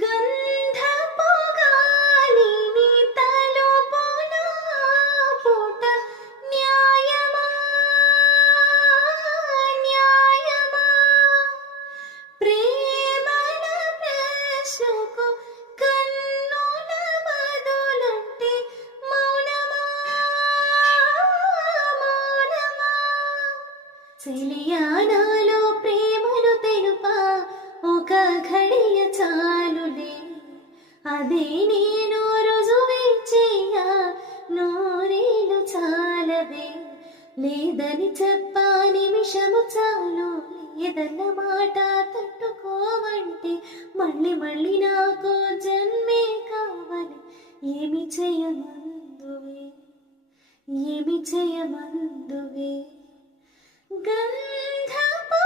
గంధపు గాలిని తలుపున ఆపుట న్యాయమా న్యాయమా ప్రేమల ప్రశ్నకు కన్నుల బదులంటే మౌనమా మౌనమా చెలియానాలో ప్రేమను తెలుపా ఒక ఘడియ చాలులే అదే నేను రుజువే చెయ్య నూరేళ్ళు చాలవే లేదని చెప్పా నిమిషము చాలు లేదన్న మాట తట్టుకోవంటే మళ్ళీ మళ్ళీ నాకు జన్మే కావాలి ఏమి చేయమందువే ఏమి చేయమందువే గంధపు